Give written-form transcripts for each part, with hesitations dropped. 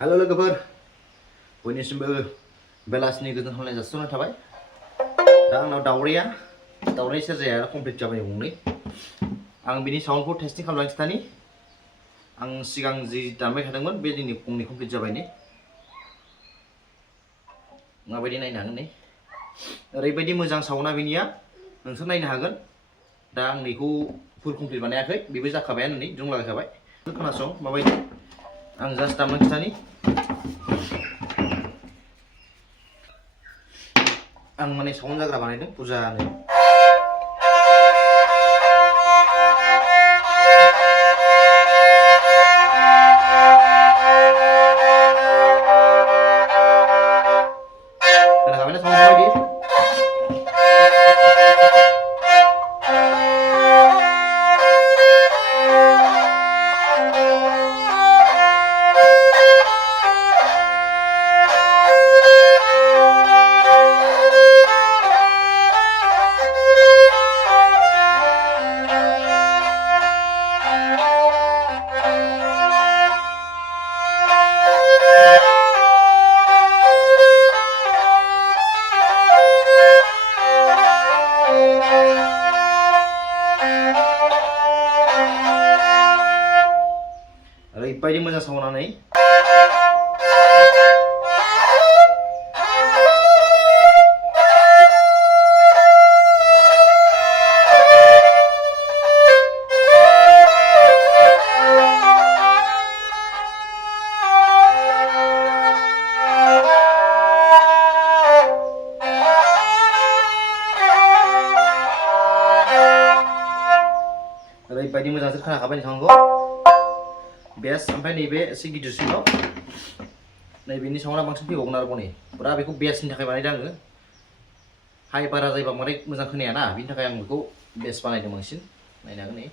Halo लोगोफोर बयनिसिमबो बेलासिनि गोजोन हामलायनाय जासिहरनाय थाबाय। दा आंनाव दावराय सेरजाया कमप्लिट जाबाय गंनै। आं बिनि साउन्डखौ टेस्टिं खालामनानै खिथानि। आं सिगां जि दामबाय थादोंमोन बे जोंनि गंनै कमप्लिट जाबाय नै। माबायदि नायनो हागोन नै। ओरैबायदि मोजां साउन्डआ बिनिया नोंसोर नायनो हागोन। दा आं बेखौ फुल कमप्लिट बानायाखै, बेबो जाखाबायानो नै दुंलाबायखाबाय। खोनासं माबायदि आं जास्ट दामनानै खिथानि। आं माने साउन्ड जाग्रा बानायदों बुरजानो। खोनाखाबायना साउन्ड माबायदि? ओरैबायदि मोजां साउन्डआ नै। ओरैबायदि मोजांसो खोनाखाबाय साउन्डखौ। बेस ओमफ्राय नैबे एसे गिदिरसिनाव नैबेनि साउन्डआ बांसिन फैबावगोन आरोबाव नै। फुरा बेखौ बेसनि थाखाय बानायदों आङो। हाइ बारा जायोबा बांद्राय मोजां खोनायाना, बिनि थाखाय आं बेखौ बेस बानायदों बांसिन। नायनो हागोन नै।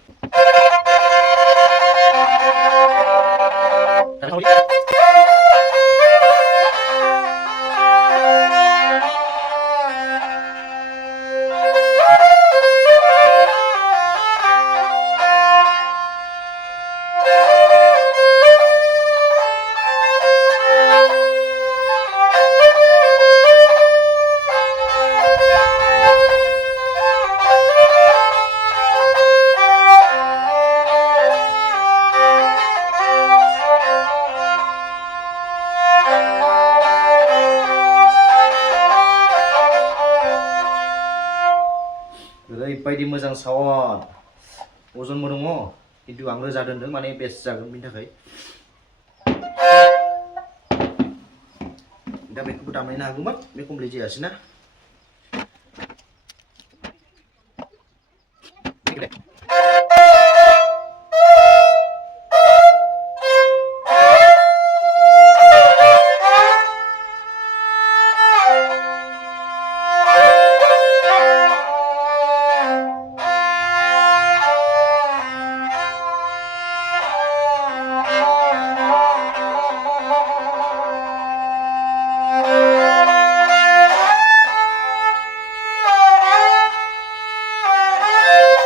ओरैबायदि मोजां साउन्ड। अजनबो दङ, खिन्थु आं रोजा दोनदों माने बेस्ट जागोन बिनि थाखाय। दा बेखौबो दामनायनो हागौमोन, बे कमप्लिट जायासै ना।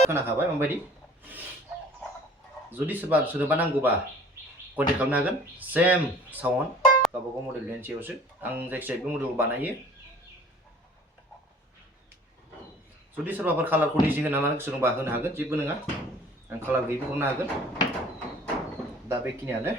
खोनाखाबाय माबायदि? जुदि सोरबा नांगौबा कन्टेक्ट खालामनो हागोन। सेम साउन्ड, गावबागाव मडेलनि सायावसो। आं जायखिजाया बे मडेलखौ बानायो। जुदि सोरबाफोर कालारखौ निजि होना लानो गोसो दंबा होनो हागोन, जेबो नङा। आं कालार गैयैबो हरनो हागोन। दा बेखिनियानो।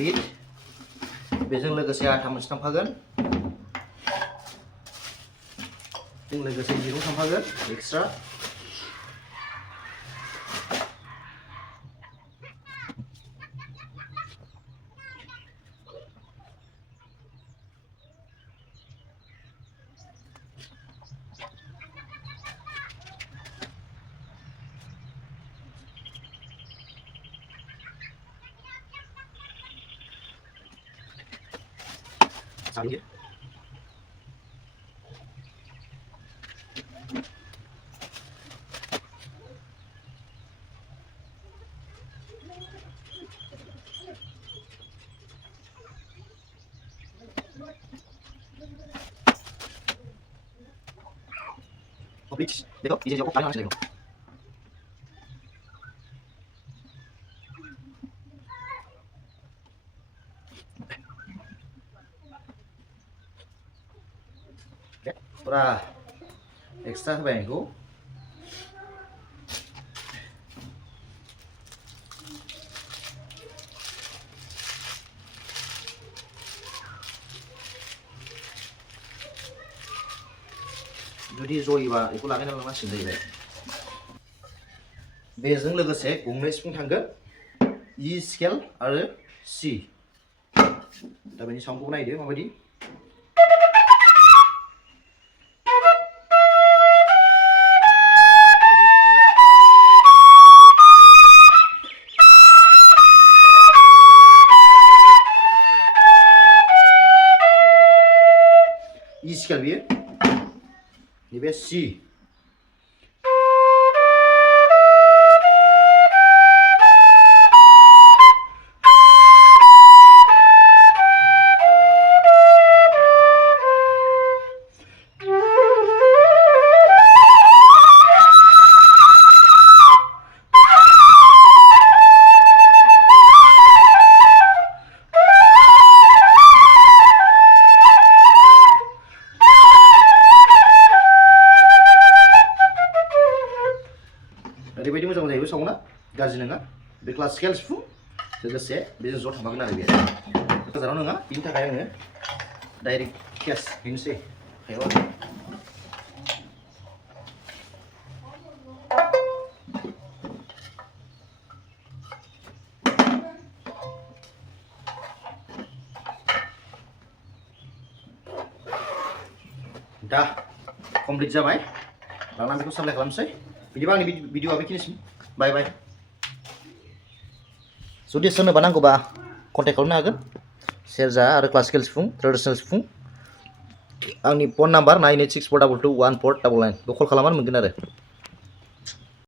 कमप्लिट बेजों लोगोसे आथा मोनसे थांफागोन जों लोगोसे दिरुं थांफागोन एक्सट्रा sambil Please, देखो पीछे देखो पानी आना देखो पूरा एक्स्ट्रा होबाय बेखौ जुदि जयोबा बेखौ लागायना लानांसिगोन जाहैबाय बेजों लोगोसे गंनै सिफुं थांगोन इ स्केल आरो सि दा बेनि साउन्डखौ नायदो माबायदि इ स्केल बियो नैबे सि ओरैबायदि मोजां जायो साउन्डआ गाज्रि नङा बे क्लासिकेल सिफुं लोगोसे बेजों ज' थांफागोन आरो बेयो गोजानाव नङा बिनि थाखाय आङो डाइरेक्ट केस हैनोसै आखायाव दा कमप्लिट जाबाय लानानै बेखौ साप्लाय खालामसै बिदिबा आंनि भिडिअआ बेखिनिसिम बाय बाय जुदि सोरनोबा नांगौबा कन्टेक्ट खालामनो हागोन सेरजा आरो क्लासिकेल सिफुं ट्रेडिसनेल सिफुं आंनि फन नाम्बार 9864221499 बेखौ कल खालामनानै मोनगोन आरो